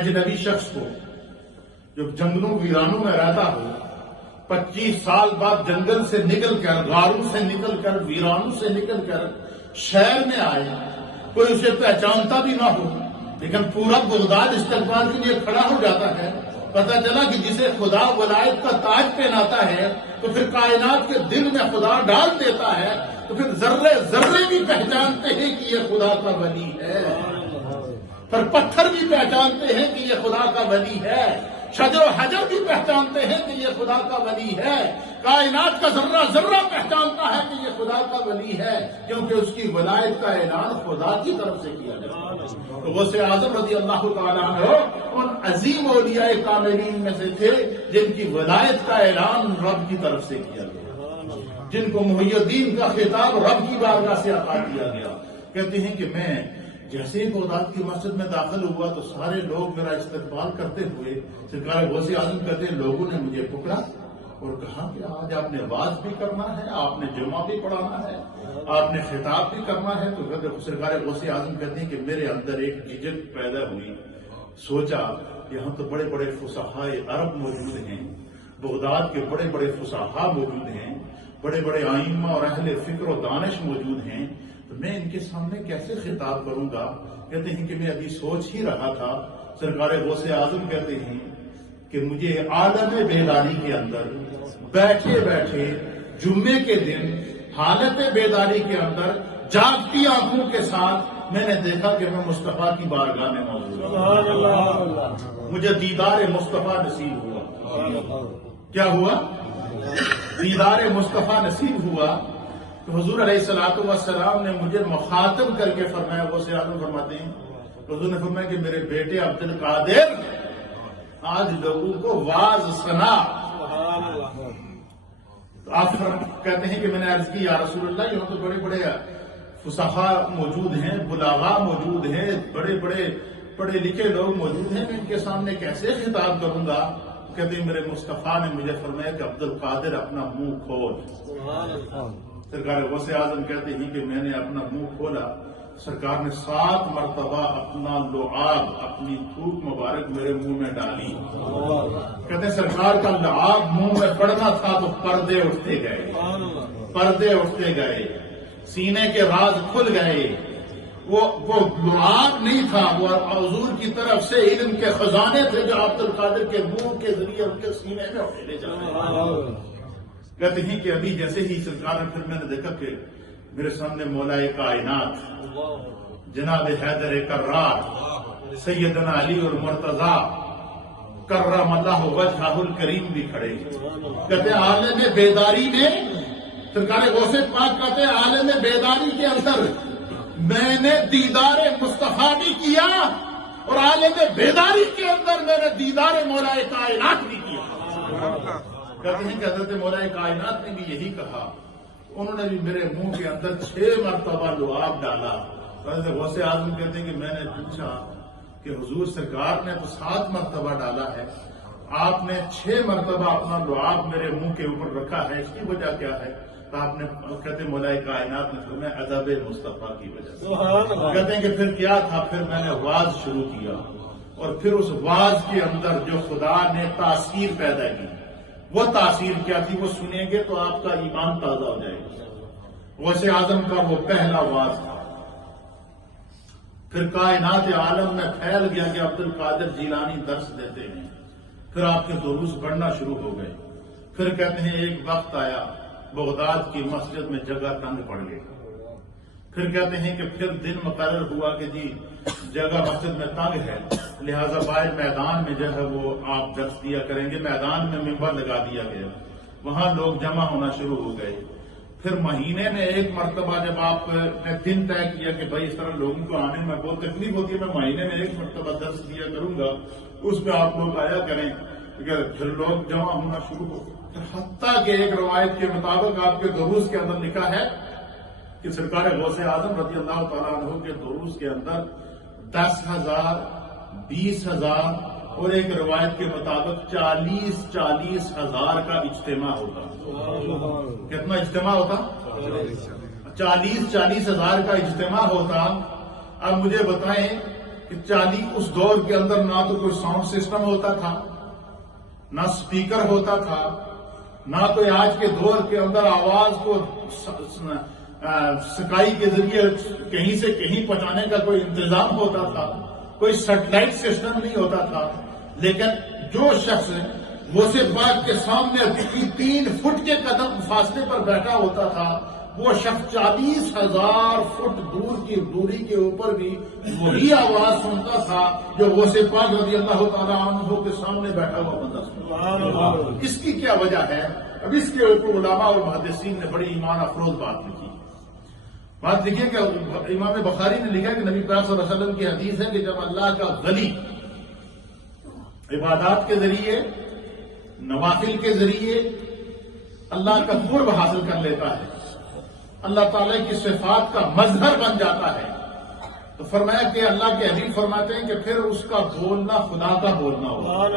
اجنبی شخص کو جو جنگلوں ویرانوں میں رہتا ہو 25 سال بعد جنگل سے نکل کر غاروں سے نکل کر ویرانوں سے نکل کر شہر میں آئے، کوئی اسے پہچانتا بھی نہ ہو، لیکن پورا بغداد استقبال کے لیے کھڑا ہو جاتا ہے۔ پتہ چلا کہ جسے خدا ولایت کا تاج پہناتا ہے تو پھر کائنات کے دل میں خدا ڈال دیتا ہے، تو پھر ذرے ذرے بھی پہچانتے ہیں کہ یہ خدا کا ولی ہے، پر پتھر بھی پہچانتے ہیں کہ یہ خدا کا ولی ہے، شجر و حجر بھی پہچانتے ہیں کہ یہ خدا کا ولی ہے، کائنات کا ذرہ ذرہ پہچانتا ہے کہ یہ خدا کا ولی ہے، کیونکہ اس کی ولایت کا اعلان خدا کی طرف سے کیا جاتا ہے۔ تو غوث اعظم رضی اللہ تعالیٰ عنہ ان عظیم اولیاء کاملین میں سے تھے جن کی ولایت کا اعلان رب کی طرف سے کیا گیا، جن کو محی الدین کا خطاب رب کی بارگاہ سے عطا کیا گیا۔ کہتے ہیں کہ میں جیسے ہی بغداد کی مسجد میں داخل ہوا تو سارے لوگ میرا استقبال کرتے ہوئے سرکار غوث اعظم کہتے ہیں لوگوں نے مجھے پکڑا اور کہا کہ آج آپ نے واز بھی کرنا ہے، آپ نے جمعہ بھی پڑھانا ہے، آپ نے خطاب بھی کرنا ہے۔ تو سرکار غوث اعظم کہتے ہیں کہ میرے اندر ایک جھجک پیدا ہوئی، سوچا یہاں تو بڑے بڑے فصحائے عرب موجود ہیں، بغداد کے بڑے بڑے فصحاء موجود ہیں، بڑے بڑے ائمہ اور اہل فکر و دانش موجود ہیں، تو میں ان کے سامنے کیسے خطاب کروں گا؟ کہتے ہیں کہ میں ابھی سوچ ہی رہا تھا، سرکار غوث اعظم کہتے ہیں کہ مجھے عالم بیداری کے اندر بیٹھے بیٹھے جمعے کے دن حالت بیداری کے اندر جاگتی آنکھوں کے ساتھ میں نے دیکھا کہ میں مصطفیٰ کی بارگاہ میں موجود ہوں، مجھے دیدار مصطفیٰ نصیب ہوا۔ کیا ہوا؟ دیدار مصطفیٰ نصیب ہوا۔ تو حضور علیہ الصلوۃ والسلام نے مجھے مخاطب کر کے فرمایا، غوث اعظم فرماتے ہیں حضور نے فرمایا کہ میرے بیٹے عبد القادر آج لوگوں کو واز سنا۔ تو آپ کہتے ہیں کہ میں نے عرض کی یا رسول اللہ یہاں تو بڑے بڑے فصحاء موجود ہیں، بلاغاء موجود ہیں، بڑے بڑے پڑھے لکھے لوگ موجود ہیں، میں ان کے سامنے کیسے خطاب کروں گا؟ کہتے ہیں میرے مصطفیٰ نے مجھے فرمایا کہ عبد القادر اپنا منہ کھول۔ سرکار غوث اعظم کہتے ہیں کہ میں نے اپنا منہ کھولا، سرکار نے 7 مرتبہ اپنا لعاب، اپنی تھوک مبارک میرے منہ میں ڈالی۔ کہتے ہیں سرکار کا لعاب منہ میں پڑنا تھا تو پردے اٹھتے گئے، پردے اٹھتے گئے، سینے کے راز کھل گئے۔ وہ لعاب نہیں تھا، وہ حضور کی طرف سے علم کے خزانے تھے جو عبد القادر کے منہ کے ذریعے ان کے سینے میں اٹھے جا رہے۔ کہتے ہیں کہ ابھی جیسے ہی سرکار نے پھر میں نے دیکھا کہ میرے سامنے مولا کائنات جناب حیدر کرار سیدنا علی اور مرتضی کرم اللہ وجہہ الکریم بھی کھڑے۔ کہتے ہیں عالم بیداری میں سرکار غوث پاک کہتے ہیں عالم بیداری کے اندر میں نے دیدار مصطفیٰ بھی کیا اور عالم بیداری کے اندر میں نے دیدار مولا کائنات بھی کیا۔ کہتے ہیں کہ حضرت مولا کائنات نے بھی یہی کہا، انہوں نے بھی میرے منہ کے اندر 6 مرتبہ لعاب ڈالا۔ حضرت غوث اعظم کہتے ہیں کہ میں نے پوچھا کہ حضور سرکار نے تو 7 مرتبہ ڈالا ہے، آپ نے 6 مرتبہ اپنا لعاب میرے منہ کے اوپر رکھا ہے، اس کی وجہ کیا ہے؟ تو آپ نے کہتے ہیں مولا کائنات نے فرمایا ادب مصطفیٰ کی وجہ سے۔ کہتے ہیں کہ پھر کیا تھا؟ پھر میں نے واز شروع کیا اور پھر اس واز کے اندر جو خدا نے تاثیر پیدا کی، وہ تاثیر کیا تھی وہ سنیں گے تو آپ کا ایمان تازہ ہو جائے گا۔ غوث اعظم کا وہ پہلا واز تھا، پھر کائنات عالم میں پھیل گیا کہ عبد القادر جیلانی درس دیتے ہیں، پھر آپ کے دروس پڑھنا شروع ہو گئے۔ پھر کہتے ہیں ایک وقت آیا بغداد کی مسجد میں جگہ تنگ پڑ گئی، پھر کہتے ہیں کہ پھر دن مقرر ہوا کہ جی جگہ مسجد میں تنگ ہے، لہذا باہر میدان میں جو ہے وہ آپ درس دیا کریں گے۔ میدان میں ممبر لگا دیا گیا، وہاں لوگ جمع ہونا شروع ہو گئے۔ پھر مہینے میں ایک مرتبہ جب آپ نے دن طے کیا کہ بھائی اس طرح لوگوں کو آنے میں بہت تکلیف ہوتی ہے، میں مہینے میں ایک مرتبہ درس دیا کروں گا، اس پہ آپ لوگ آیا کریں، پھر لوگ جمع ہونا شروع ہو۔ حتیٰ کہ ایک روایت کے مطابق آپ کے دروس کے اندر لکھا ہے کہ سرکار غوث اعظم رضی اللہ تعالیٰ عنہ کے دروس کے اندر 10,000 20,000 اور ایک روایت کے مطابق 40 ہزار کا اجتماع ہوتا۔ کتنا اجتماع ہوتا؟ 40 ہزار کا اجتماع ہوتا۔ اب مجھے بتائیں کہ اس دور کے اندر نہ تو کوئی ساؤنڈ سسٹم ہوتا تھا، نہ سپیکر ہوتا تھا، نہ تو آج کے دور کے اندر آواز کو سکائی کے ذریعے کہیں سے کہیں پہنچانے کا کوئی انتظام ہوتا تھا، کوئی سیٹلائٹ سسٹم نہیں ہوتا تھا، لیکن جو شخص غوث پاک کے سامنے 3 فٹ کے قدم فاصلے پر بیٹھا ہوتا تھا، وہ شخص 40,000 فٹ دور کی دوری کے اوپر بھی وہی آواز سنتا تھا جو غوث پاک رضی اللہ تعالیٰ عنہ کے سامنے بیٹھا ہوا بندہ سنتا۔ اس کی کیا وجہ ہے؟ اب اس کے اوپر علماء اور محدثین نے بڑی ایمان افروز بات لکھی کہ امام بخاری نے لکھا کہ نبی پاک صلی اللہ علیہ وسلم کی حدیث ہے کہ جب اللہ کا ولی عبادات کے ذریعے، نوافل کے ذریعے اللہ کا قرب حاصل کر لیتا ہے، اللہ تعالیٰ کی صفات کا مظہر بن جاتا ہے، تو فرمایا کہ اللہ کے حبیب فرماتے ہیں کہ پھر اس کا بولنا خدا کا بولنا ہوگا۔